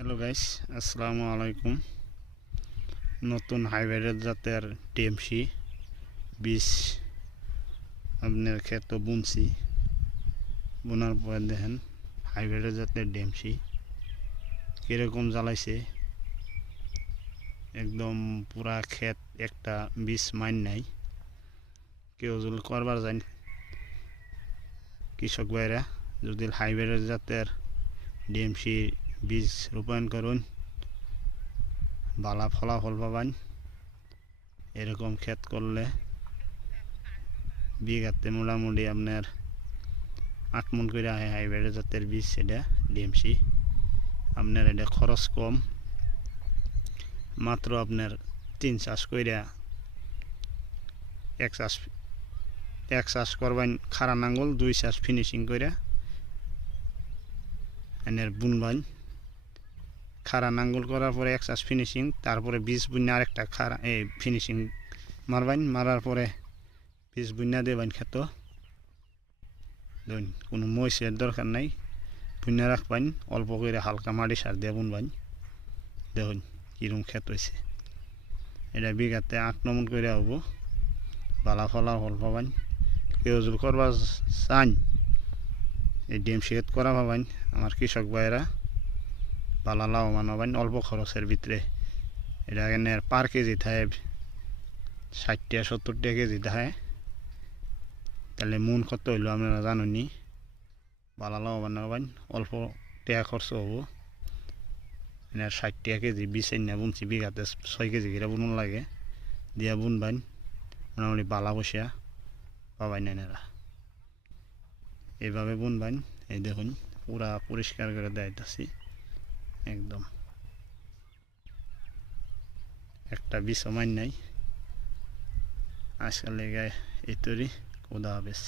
Hello guys, আসসালামু আলাইকুম। নতুন হাইব্রিড জাতের টিএমসি বীজ আপনার ক্ষেত বুনছি। বোনার পরে দেখেন হাইব্রিড জাতের ডিএমসি কীরকম জ্বালাইছে। একদম পুরা ক্ষেত একটা বীজ মাইন নাই। কেউ যদি করবার যান কৃষক ভাইরা, যদি হাইব্রিড জাতের ডিএমসি বীজ রোপণ করুন, ভালো ফলাফল পাবেন। এরকম ক্ষেত করলে বিঘাতে মোটামুটি আপনার 8 মণ করে আহে হাইব্রিড জাতের বীজ। এটা ডিএমসি আপনার এটা খরচ কম, মাত্র আপনার 3 চাষ কইরা এক চাষ করবেন খাড়া নাঙ্গল, 2 চাষ ফিনিশিং কইরা এনের বুনবেন। খাড়া নাঙ্গল করার পরে 1 চাষ ফিনিশিং, তারপরে বীজ বুনে আরেকটা খাড়া ফিনিশিং মারবেন। মারার পরে বীজ বুনা দেবেন ক্ষেত। দেখুন কোনো মইসের দরকার নাই, বুনা রাখবেন অল্প করে হালকা মাটি সার দিয়ে বুনবেন। দেখুন কীরকম ক্ষেত হয়েছে। এটা বিঘাতে 8 মণ করে হবো, ভালো ফলাফল পাবেন। কেউ যদি করবার চান এই ডিএমসি ক্ষেত করা পাবেন। আমার কৃষক ভাইয়েরা ভালো লাভবান হবেন অল্প খরচের ভিতরে। এটা এখানে পার কেজি থাকে 60-70 টাকা কেজি থাকে। তাহলে মন কত হইলো আপনারা জানেননি। ভালো লাভবান হবেন, অল্প টাকা খরচ হবো। 60 টাকা কেজি বীজ এনে বুনছি, বিঘাতে 6 কেজি করে বুনুন লাগে দিয়া বুনবেন। মোটামুটি বালা পয়সা পাবেন এনারা। এইভাবে বুনবেন। এই দেখুন পুরা পরিষ্কার করে দেখাইতেছি, একদম একটা বীজ মাইন নাই। আজকাল লেগে এই তৈরি। খোদা হাফেজ।